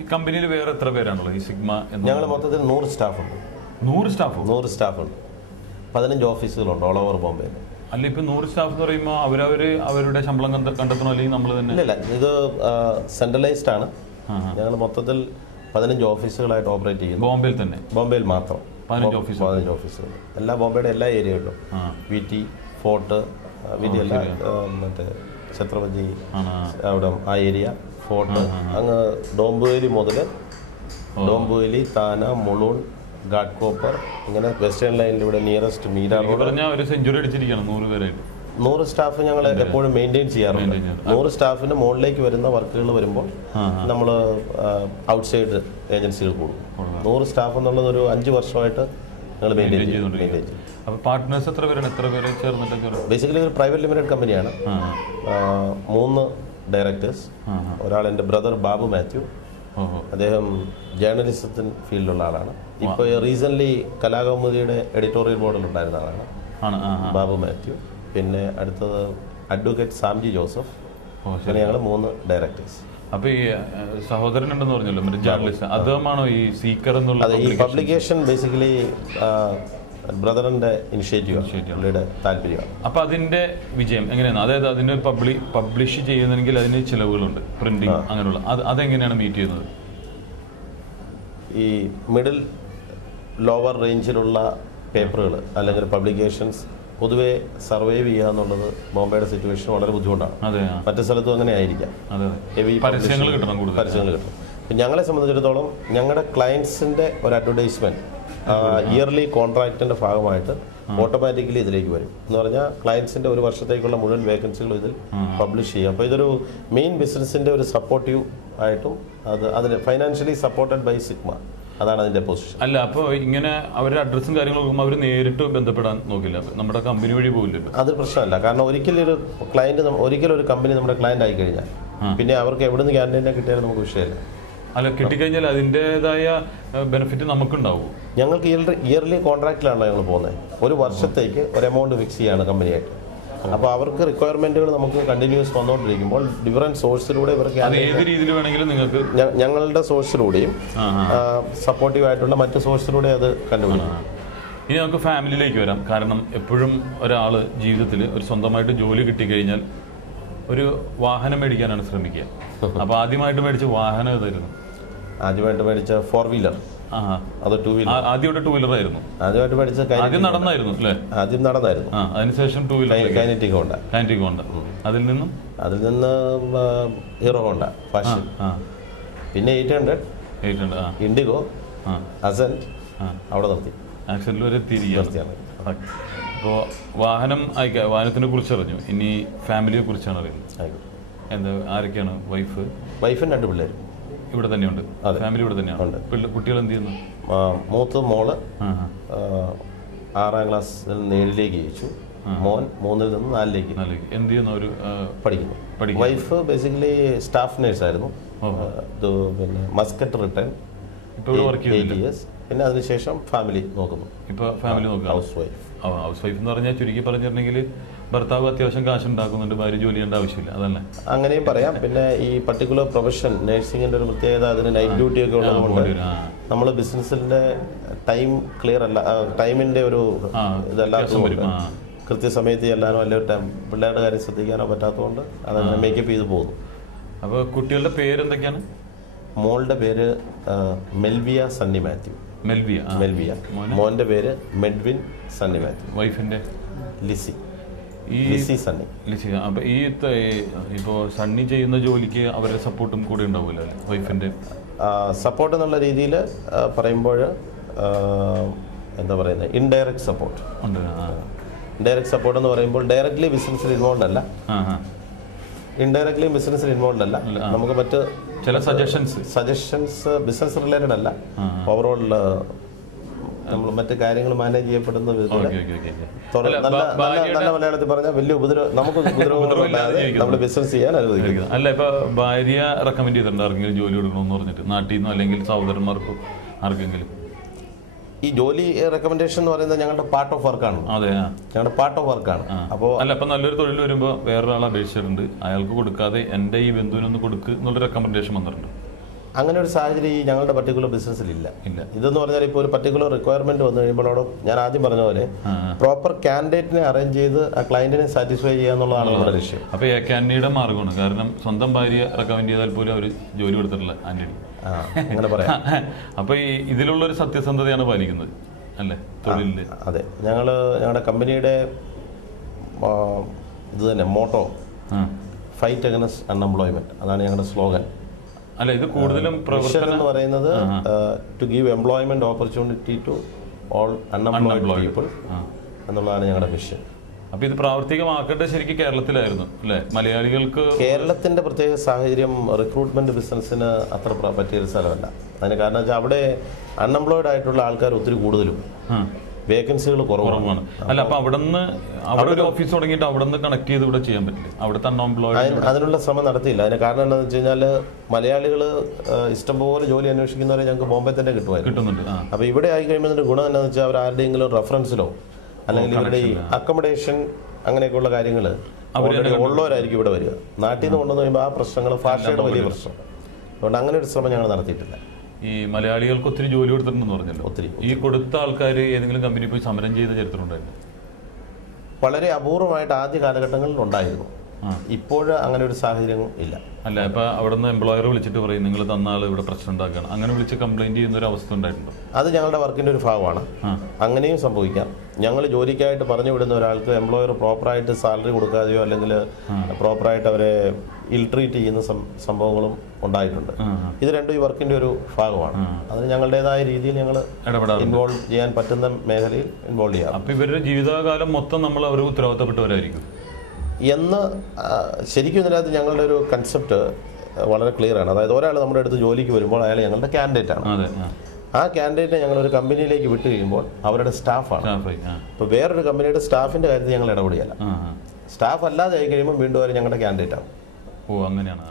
ഈ കമ്പനിയിൽ വേറെ എത്ര പേരാണുള്ളത് ഈ സിഗ്മ? ഞങ്ങൾ മൊത്തത്തിൽ 100 സ്റ്റാഫുണ്ട്. 100 സ്റ്റാഫ്? 100 സ്റ്റാഫുണ്ട്. 15 ഓഫീസുകളുണ്ട് ഓൾ ഓവർ ബോംബെയിൽ. അല്ല, ഇപ്പൊ 100 സ്റ്റാഫ് എന്ന് പറയുമ്പോൾ അവരുടെ ശമ്പളം കണ്ടെത്തണോ അല്ലെങ്കിൽ നമ്മൾ തന്നെ? ഇല്ല, ഇത് സെൻട്രലൈസ്ഡ് ആണ്. ഞങ്ങൾ മൊത്തത്തിൽ 15 ഓഫീസുകളായിട്ട് ഓപ്പറേറ്റ് ചെയ്യുന്നു. ബോംബെയിൽ തന്നെ? ബോംബെയിൽ മാത്രം 15 ഓഫീസുകൾ. എല്ലാ ബോംബെയുടെ എല്ലാ ഏരിയകളിലും. VT, ഫോർട്ട്, VT അല്ല, മറ്റേ ഛത്രപതി അവിടെ ആ ഏരിയ, ഫോർട്ട്, അങ്ങ് ഡോംബുവേലി മുതൽ ഡോംബുവേലി, താന, മുളൂൺ, ഘാട്ട്കോപ്പർ, ഇങ്ങനെ വെസ്റ്റേൺ ലൈനിലൂടെ നിയറസ്റ്റ് മീര റോഡ്. ഒരു സെഞ്ചുറി അടിച്ചിരിക്കണം 100 പേരായിട്ട്. 100 സ്റ്റാഫ് ഞങ്ങൾ എപ്പോഴും മെയിൻറ്റെയിൻ ചെയ്യാറുണ്ട്. 100 സ്റ്റാഫിന് മുകളിലേക്ക് വരുന്ന വർക്കുകൾ വരുമ്പോൾ നമ്മൾ ഔട്ട്സൈഡ് ഏജൻസികൾ കൊടുക്കും. 100 സ്റ്റാഫ് എന്നുള്ളത് ഒരു 5 വർഷമായിട്ട് ഞങ്ങൾ മെയിൻറ്റെയിൻ ചെയ്യും. അപ്പോൾ പാർട്ട്നേഴ്സ് എത്ര പേരാണ്? എത്ര പേര് ചേർന്നിട്ട്? ബേസിക്കലി ഒരു പ്രൈവറ്റ് ലിമിറ്റഡ് കമ്പനിയാണ്. 3 ഡയറക്ടേഴ്സ്. ഒരാൾ എൻ്റെ ബ്രദർ ബാബു മാത്യു, അദ്ദേഹം ജേർണലിസത്തിന് ഫീൽഡിലുള്ള ആളാണ്. ഇപ്പോൾ റീസെൻ്റ്ലി കലാകൗമുദിയുടെ എഡിറ്റോറിയൽ ബോർഡിൽ ഉണ്ടായിരുന്ന ആളാണ് ബാബു മാത്യു. പിന്നെ അടുത്തത് അഡ്വക്കേറ്റ് സാംജി ജോസഫ്. അങ്ങനെ ഞങ്ങൾ 3 ഡയറക്ടേഴ്സ്. അപ്പോൾ ഈ സഹോദരൻ ഉണ്ടെന്ന് പറഞ്ഞല്ലോ, ജേർണലിസ്റ്റ്, അദ്ദേഹമാണോ ഈ സീക്കർ എന്നുള്ള? ഈ പബ്ലിക്കേഷൻ ബേസിക്കലി ബ്രദറിന്റെ ഇനിഷ്യേറ്റീവ്, താല്പര്യമാണ്. അപ്പോൾ അതിന്റെ വിജയം എങ്ങനെയാണ്? അതായത് അതിന്റെ പബ്ലിഷ് ചെയ്യുന്നെങ്കിൽ അതിന് ചിലവുകളുണ്ട്, പ്രിന്റിങ് അങ്ങനെയുള്ള. അതെങ്ങനെയാണ് മീറ്റ് ചെയ്യുന്നത്? ഈ മിഡിൽ ലോവർ റേഞ്ചിലുള്ള പേപ്പറുകൾ അല്ലെങ്കിൽ പബ്ലിക്കേഷൻസ് പൊതുവെ സർവൈവ് ചെയ്യുക എന്നുള്ളത് ബോംബെയുടെ സിറ്റുവേഷൻ വളരെ ബുദ്ധിമുട്ടാണ്. മറ്റു സ്ഥലത്തും അങ്ങനെ ആയിരിക്കാം. പരസ്യങ്ങൾ കിട്ടണം. ഞങ്ങളെ സംബന്ധിച്ചിടത്തോളം ഞങ്ങളുടെ ക്ലയൻസിന്റെ ഒരു അഡ്വർടൈസ്മെന്റ് ഇയർലി കോൺട്രാക്റ്റിന്റെ ഭാഗമായിട്ട് ഓട്ടോമാറ്റിക്കലി ഇതിലേക്ക് വരും. എന്ന് പറഞ്ഞാൽ ക്ലയൻസിന്റെ ഒരു വർഷത്തേക്കുള്ള മുഴുവൻ വേക്കൻസികളും ഇതിൽ പബ്ലിഷ് ചെയ്യും. അപ്പോൾ ഇതൊരു മെയിൻ ബിസിനസിന്റെ ഒരു സപ്പോർട്ടീവ് ആയിട്ടും അതിന് ഫൈനാൻഷ്യലി സപ്പോർട്ടഡ് ബൈ സിഗ്മ. അതാണ് അതിന്റെ പൊസിഷൻ. അല്ല, അപ്പോൾ ഇങ്ങനെ അവരുടെ അഡ്രസ്സും കാര്യങ്ങളും നോക്കുമ്പോൾ അവർ നേരിട്ട് ബന്ധപ്പെടാൻ നോക്കില്ല, നമ്മുടെ കമ്പനി വഴി പോകില്ലല്ലോ? അത് പ്രശ്നമല്ല. കാരണം ഒരിക്കലും ഒരു കമ്പനി നമ്മുടെ ക്ലയന്റ് ആയി കഴിഞ്ഞാൽ പിന്നെ അവർക്ക് എവിടെ നിന്ന് ക്യാൻഡിഡേറ്റിനെ കിട്ടിയാലും നമുക്ക് വിഷയമില്ല. അല്ല, കിട്ടിക്കഴിഞ്ഞാൽ അതിൻ്റെതായ ബെനിഫിറ്റ് നമുക്കുണ്ടാവും. ഞങ്ങൾക്ക് ഇയർലി കോൺട്രാക്റ്റിലാണ് ഞങ്ങൾ പോകുന്നത്. ഒരു വർഷത്തേക്ക് ഒരു എമൗണ്ട് ഫിക്സ് ചെയ്യാണ് കമ്പനിയായിട്ട്. അപ്പോൾ അവർക്ക് റിക്വയർമെന്റുകൾ നമുക്ക് കണ്ടിന്യൂസ് വന്നുകൊണ്ടിരിക്കുമ്പോൾ ഡിഫറൻറ്റ് സോഴ്സിലൂടെ ഇവർക്ക് ഏത് രീതിയിൽ വേണമെങ്കിലും നിങ്ങൾക്ക് ഞങ്ങളുടെ സോഴ്സിലൂടെയും സപ്പോർട്ടീവ് ആയിട്ടുള്ള മറ്റു സോഴ്സിലൂടെ അത് കണ്ടുപിടിക്കും. ഇനി നമുക്ക് ഫാമിലിയിലേക്ക് വരാം. കാരണം എപ്പോഴും ഒരാൾ ജീവിതത്തിൽ ഒരു സ്വന്തമായിട്ട് ജോലി കിട്ടിക്കഴിഞ്ഞാൽ ഒരു വാഹനം മേടിക്കാനാണ് ശ്രമിക്കുക. അപ്പോൾ ആദ്യമായിട്ട് മേടിച്ച വാഹനം ഏതായിരുന്നു? ആദ്യമായിട്ട് മേടിച്ച 4 വീലർ. അത് 2 വീലർ. ആദ്യമായിട്ട് 2 വീലർ ആയിരുന്നു ആദ്യമായിട്ട് മേടിച്ച. ആദ്യം നടന്നായിരുന്നു അല്ലേ? ആദ്യം നടന്നായിരുന്നു. അതിനുശേഷം 2 വീലർ കൈനറ്റിക് ഹോണ്ട. അതിൽ നിന്ന് ഹീറോ ഹോണ്ട ഫാഷൻ, പിന്നെ 800, ഇൻഡിഗോ, അസെന്റ്. അവിടെ നിർത്തി. ആക്സിഡന്റിൽ വരെ തിരികെയാണ്. അപ്പോൾ വാഹനത്തിനെ കുറിച്ച് അറിഞ്ഞു. ഇനി ഫാമിലിയെ കുറിച്ചാണ് അറിയുന്നത്. എന്താ, ആരൊക്കെയാണ്? വൈഫും 2 പിള്ളേരും ഇവിടെ തന്നെയുണ്ട്. ഫാമിലി ഇവിടെ തന്നെയാണ്. കുട്ടികൾ എന്ത് ചെയ്യുന്നു? മൂത്ത മോള് 6ാം ക്ലാസ്സിൽ നിന്ന് 7ലേക്ക് ജയിച്ചു. മോൻ 3ൽ നിന്ന് 4ലേക്ക്. എന്ത് ചെയ്യുന്നു? അവർ പഠിക്കുന്നു. വൈഫ് ബേസിക്കലി സ്റ്റാഫ് നേഴ്സ് ആയിരുന്നു. പിന്നെ മസ്കറ്റ് റിട്ടേൺ 8 years. പിന്നെ അതിനുശേഷം ഫാമിലി നോക്കുന്നു. ഇപ്പോൾ ഫാമിലി നോക്കുക. ഹൗസ് വൈഫ് എന്ന് പറഞ്ഞാൽ ചുരുക്കി പറഞ്ഞിട്ടുണ്ടെങ്കിൽ ഭർത്താവ് അത്യാവശ്യം കാശ് ഉണ്ടാക്കുന്നുണ്ട്, ഭാര്യ ജോലി ചെയ്യേണ്ട ആവശ്യമില്ല, അതല്ലേ? അങ്ങനെയും പറയാം. പിന്നെ ഈ പർട്ടിക്കുലർ പ്രൊഫഷൻ നഴ്സിംഗിന്റെ ഒരു പ്രത്യേകത, അതിന് നൈറ്റ് ഡ്യൂട്ടി ഒക്കെ ഉള്ളതുകൊണ്ട് നമ്മൾ ബിസിനസിന്റെ ടൈം ക്ലിയർ അല്ല, ടൈമിന്റെ ഒരു ഇതല്ലാത്തതുകൊണ്ട് കൃത്യസമയത്ത് ചെല്ലാനോ അല്ലെങ്കിൽ പിള്ളേരുടെ കാര്യം ശ്രദ്ധിക്കാനോ പറ്റാത്തതുകൊണ്ട് അതങ്ങനെ മേക്കപ്പ് ചെയ്ത് പോകുന്നു. അപ്പോൾ കുട്ടികളുടെ പേരെന്തൊക്കെയാണ്? മോളുടെ പേര് മെൽവിയ സണ്ണി മാത്യു. മെൽവിയ. മോന്റെ പേര് മെഡ്വിൻ സണ്ണി മാത്യു. വൈഫിന്റെ ലിസി സണ്ണി. അപ്പൊ ഇപ്പോ സണ്ണി ചെയ്യുന്ന ജോലിക്ക് അവരുടെ സപ്പോർട്ടും കൂടെ ഉണ്ടാവില്ല വൈഫിന്റെ? സപ്പോർട്ട് എന്നുള്ള രീതിയിൽ പറയുമ്പോൾ എന്താ പറയുന്നത്, ഇൻഡയറക്റ്റ് സപ്പോർട്ട്. ഇൻഡയറക്റ്റ് സപ്പോർട്ട് എന്ന് പറയുമ്പോൾ ഡയറക്ട്ലി ബിസിനസ്സിൽ ഇൻവോൾവ് അല്ല, ഇൻഡയറക്ട്ലി ബിസിനസ്സിൽ ഇൻവോൾവ് അല്ല. നമുക്ക് മറ്റ് ചില സജഷൻസ് ബിസിനസ് റിലേറ്റഡ് അല്ല, ഓവറോൾ നമ്മൾ മറ്റു കാര്യങ്ങൾ മാനേജ് ചെയ്യപ്പെടുന്ന വിധത്തില് നല്ല മലയാളത്തിൽ പറഞ്ഞാൽ വലിയ നമുക്ക് ഉപദ്രവമില്ലാതെ നമ്മുടെ ബിസിനസ് ചെയ്യാൻ അനുവദിക്കും. അല്ല, ഇപ്പൊ ഭാര്യ റെക്കമെൻഡ് ചെയ്തിട്ടുണ്ട് ആർക്കെങ്കിലും ജോലി കൊടുക്കണമെന്ന് പറഞ്ഞിട്ട്, നാട്ടിൽ നിന്നോ അല്ലെങ്കിൽ സഹോദരന്മാർക്കോ ആർക്കെങ്കിലും? ഈ ജോലി റെക്കമെൻഡേഷൻ എന്ന് പറയുന്നത് ഞങ്ങളുടെ പാർട്ട് ഓഫ് വർക്കാണ്. അതെ, ഞങ്ങളുടെ പാർട്ട് ഓഫ് വർക്കാണ്. അപ്പോൾ ഇപ്പൊ നല്ലൊരു തൊഴിൽ വരുമ്പോൾ വേറൊരാൾ അപേക്ഷിച്ചിട്ടുണ്ട്, അയാൾക്ക് കൊടുക്കാതെ എന്റെ ഈ ബന്ധുവിനൊന്ന് കൊടുക്ക് എന്നുള്ള റെക്കമെൻഡേഷൻ വന്നിട്ടുണ്ട്. അങ്ങനെ ഒരു സാഹചര്യം ഈ ഞങ്ങളുടെ പർട്ടിക്കുലർ ബിസിനസ്സിലില്ല. ഇതെന്ന് പറഞ്ഞാൽ ഇപ്പോൾ ഒരു പർട്ടിക്കുലർ റിക്വയർമെന്റ് വന്നു കഴിയുമ്പോഴോട് ഞാൻ ആദ്യം പറഞ്ഞ പോലെ പ്രോപ്പർ കാൻഡിഡേറ്റിനെ അറേഞ്ച് ചെയ്ത് ആ ക്ലയന്റിനെ സാറ്റിസ്ഫൈ ചെയ്യുക എന്നുള്ളതാണ് നമ്മുടെ ലക്ഷ്യം. അപ്പോൾ ക്യാൻഡിയുടെ മാർഗമാണ്. കാരണം സ്വന്തം ഭാര്യ റെക്കമെൻഡ് ചെയ്താൽ പോലും അവർ ജോലി കൊടുത്തിട്ടില്ല ആന്റണി. അങ്ങനെ പറയാം. അപ്പോൾ ഈ ഇതിലുള്ളൊരു സത്യസന്ധതയാണ് പാലിക്കുന്നത് അല്ലേ തൊഴിലിൽ? അതെ, ഞങ്ങളുടെ കമ്പനിയുടെ ഇത് തന്നെ മോട്ടോ ഫൈറ്റ് അഗൈൻസ്റ്റ് അൺഎംപ്ലോയ്മെന്റ്, അതാണ് ഞങ്ങളുടെ സ്ലോഗൻ. അല്ല, ഇത് കൂടുതലും പ്രൊഫഷൻ എന്ന് പറയുന്നത് to give employment opportunity to all unemployed people എന്നുള്ളതാണ് ഞങ്ങളുടെ മിഷൻ. അപ്പൊ ഇത് പ്രാവർത്തികമാക്കേണ്ടത് ശരിക്കും കേരളത്തിലായിരുന്നു അല്ലേ? മലയാളികൾക്ക് കേരളത്തിന്റെ പ്രത്യേക സാഹചര്യം റിക്രൂട്ട്മെന്റ് ബിസിനസ്സിന് അത്ര പറ്റിയൊരു സ്ഥലമല്ല. അതിന് കാരണം വെച്ചാൽ അവിടെ അൺഎംപ്ലോയ്ഡ് ആയിട്ടുള്ള ആൾക്കാർ ഒത്തിരി കൂടുതലും, വേക്കൻസികൾ കുറവാണ്. അല്ല, അപ്പൊ അവിടെ ഒരു ഓഫീസ് തുടങ്ങിയിട്ട് അവിടെ നിന്ന് കണക്ട് ചെയ്ത് ഇവിടെ ചെയ്യാൻ പറ്റില്ല? അവിടുത്തെ അൺഎംപ്ലോയ്ഡ് അതിനുള്ള ശ്രമം നടത്തിയില്ല. അതിന് കാരണം എന്താണെന്ന് വെച്ച് കഴിഞ്ഞാൽ മലയാളികൾ ഇഷ്ടംപോലെ ജോലി അന്വേഷിക്കുന്നവരെ ഞങ്ങൾക്ക് ബോംബെ തന്നെ കിട്ടുന്നുണ്ട്. അപ്പൊ ഇവിടെ ആയി കഴിയുമ്പോൾ ഗുണം എന്താണെന്ന് വെച്ചാൽ അവർ ആരുടെയെങ്കിലും റെഫറൻസിലോ അല്ലെങ്കിൽ ഇവരുടെ ഈ അക്കോമഡേഷൻ അങ്ങനെയൊക്കെയുള്ള കാര്യങ്ങൾ ഓൾറെഡി ഉള്ളവരായിരിക്കും ഇവിടെ വരിക. നാട്ടിൽ നിന്ന് കൊണ്ടുവന്ന് കഴിയുമ്പോൾ ആ പ്രശ്നങ്ങൾ ഭാഷയുടെ വലിയ പ്രശ്നം. അതുകൊണ്ട് അങ്ങനെ ഒരു ശ്രമം ഞങ്ങൾ നടത്തിയിട്ടില്ല. ഈ മലയാളികൾക്ക് ഒത്തിരി ജോലി കൊടുത്തിട്ടുണ്ടെന്ന് പറഞ്ഞല്ലോ. ഒത്തിരി. ഈ കൊടുത്ത ആൾക്കാർ ഏതെങ്കിലും കമ്പനി പോയി സമരം ചെയ്ത ചരിത്രം ഉണ്ടായിരുന്നു? വളരെ അപൂർവമായിട്ട് ആദ്യ കാലഘട്ടങ്ങളിൽ ഉണ്ടായിരുന്നു. ഇപ്പോഴും അങ്ങനെ ഒരു സാഹചര്യം ഇല്ല. അല്ല, ഇപ്പൊ അവിടെ നിന്ന് എംപ്ലോയർ വിളിച്ചിട്ട് പറയും നിങ്ങൾ തന്ന ആൾ ഇവിടെ പ്രശ്നം ഉണ്ടാക്കുകയാണ്, അങ്ങനെ വിളിച്ച് കംപ്ലൈന്റ് ചെയ്യുന്ന ഒരു അവസ്ഥ ഉണ്ടായിട്ടുണ്ടോ? അത് ഞങ്ങളുടെ വർക്കിന്റെ ഒരു ഭാഗമാണ്. അങ്ങനെയും സംഭവിക്കാം. ഞങ്ങൾ ജോലിക്കായിട്ട് പറഞ്ഞു വിടുന്ന ഒരാൾക്ക് എംപ്ലോയർ പ്രോപ്പറായിട്ട് സാലറി കൊടുക്കാതെയോ അല്ലെങ്കിൽ പ്രോപ്പറായിട്ട് അവരെ ഇൽട്രീറ്റ് ചെയ്യുന്ന സംഭവങ്ങളും ഉണ്ടായിട്ടുണ്ട്. ഇത് രണ്ടും ഈ വർക്കിന്റെ ഒരു ഭാഗമാണ്. അതിന് ഞങ്ങളുടേതായ രീതിയിൽ ഞങ്ങൾ ഇൻവോൾവ് ചെയ്യാൻ പറ്റുന്ന മേഖലയിൽ ഇൻവോൾവ് ചെയ്യാം. അപ്പൊ ഇവരുടെ ജീവിതകാലം മൊത്തം നമ്മൾ അവർ ഉത്തരവാദിത്തപ്പെട്ടവരായിരിക്കും എന്ന് ശരിക്കും ഇതിനകത്ത് ഞങ്ങളുടെ ഒരു കൺസെപ്റ്റ് വളരെ ക്ലിയർ ആണ്. അതായത് ഒരാൾ നമ്മുടെ അടുത്ത് ജോലിക്ക് വരുമ്പോൾ അയാൾ ഞങ്ങളുടെ കാൻഡിഡേറ്റ് ആണ്. ആ കാൻഡിഡേറ്റിനെ ഞങ്ങൾ ഒരു കമ്പനിയിലേക്ക് വിട്ടു കഴിയുമ്പോൾ അവരുടെ സ്റ്റാഫാണ്. ഇപ്പോൾ വേറൊരു കമ്പനിയുടെ സ്റ്റാഫിന്റെ കാര്യത്തിൽ ഞങ്ങൾ ഇടപെടുകയല്ല. സ്റ്റാഫ് അല്ലാതെ ആയി കഴിയുമ്പോൾ വീണ്ടും അവർ ഞങ്ങളുടെ കാൻഡിഡേറ്റ് ആവും. ഓ, അങ്ങനെയാണ്.